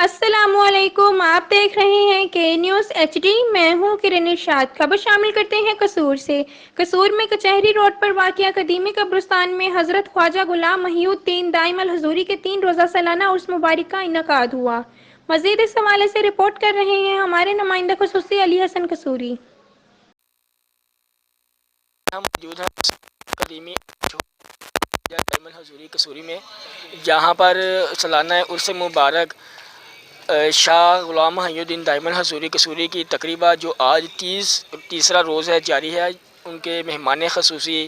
अस्सलामुअलैकुम। आप देख रहे हैं के न्यूज़ HD। मैं हूं किरण इरशाद। खबर शामिल करते हैं कसूर से। कसूर में कचहरी रोड पर वाक़िया कदीमी कब्रिस्तान में हज़रत ख्वाजा गुलाम मुहीउद्दीन दाइम अल हज़ूरी के 3 रोज़ा सालाना उर्स मुबारक का इनेकाद हुआ। मज़ीद इस हवाले से रिपोर्ट कर रहे हैं हमारे नुमाइंदा खुसूसी अली हसन कसूरी। हम मौजूद हैं कदीमी दाइम हजूरी कसूरी में, जहाँ पर सालाना उर्स मुबारक शाह गुलाम मुहीउद्दीन दाइम हजूरी कसूरी की तकरीबा जो आज तीसरा रोज़ है जारी है। उनके मेहमान खसूसी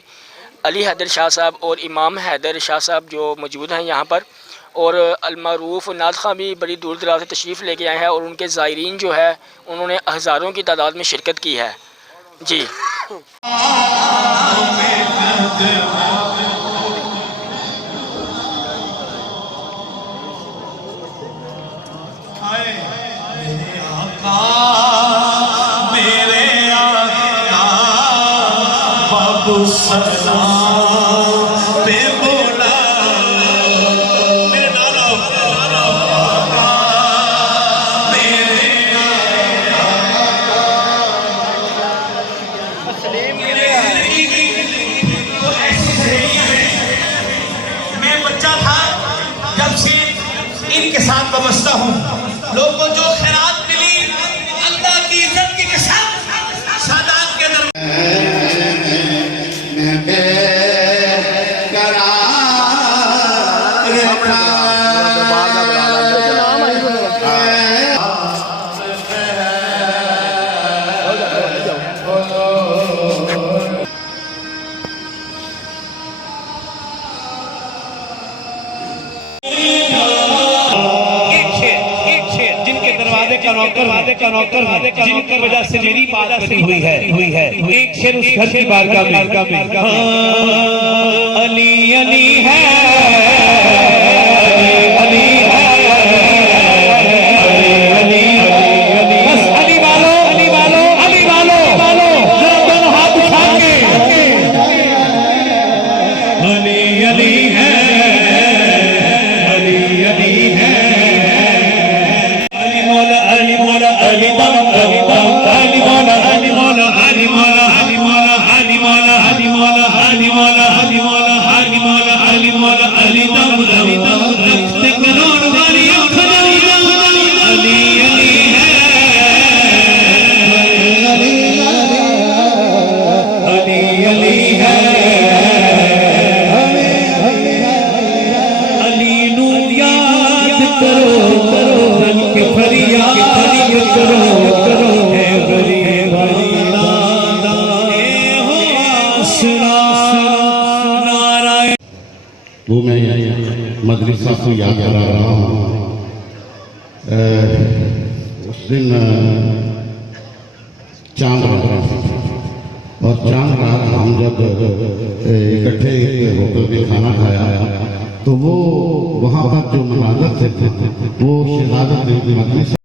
अली हैदर शाह साहब और इमाम हैदर शाह साहब जो मौजूद हैं यहाँ पर, और अलमारूफ नात खां भी बड़ी दूर दराज से तशरीफ़ लेके आए हैं और उनके ज़ायरीन जो है उन्होंने हज़ारों की तादाद में शिरकत की है। जी मेरे आका बाबू सलाम पे बोला मेरे नाना मेरे मैं बच्चा था जब से इनके साथ वाबस्ता हूँ। लोगों को जो खैरात मिली अल्लाह की इज्जत की कसम सादात के वादे का नौकर जिनकी वजह से मेरी बात हुई है एक शेर उस घर की बारगाह में अली अली है अली है अली बस अली वालों अली वालों अली वालों जरा दोनों हाथ उठा के अली अली है अली अली है वो मैं मदरसा को याद करा रहा हूँ। उस दिन चांद रात और चांद रात हम जब इकट्ठे होकर के खाना खाया तो वो वहाँ पर जो मनाजर थे वो शहादत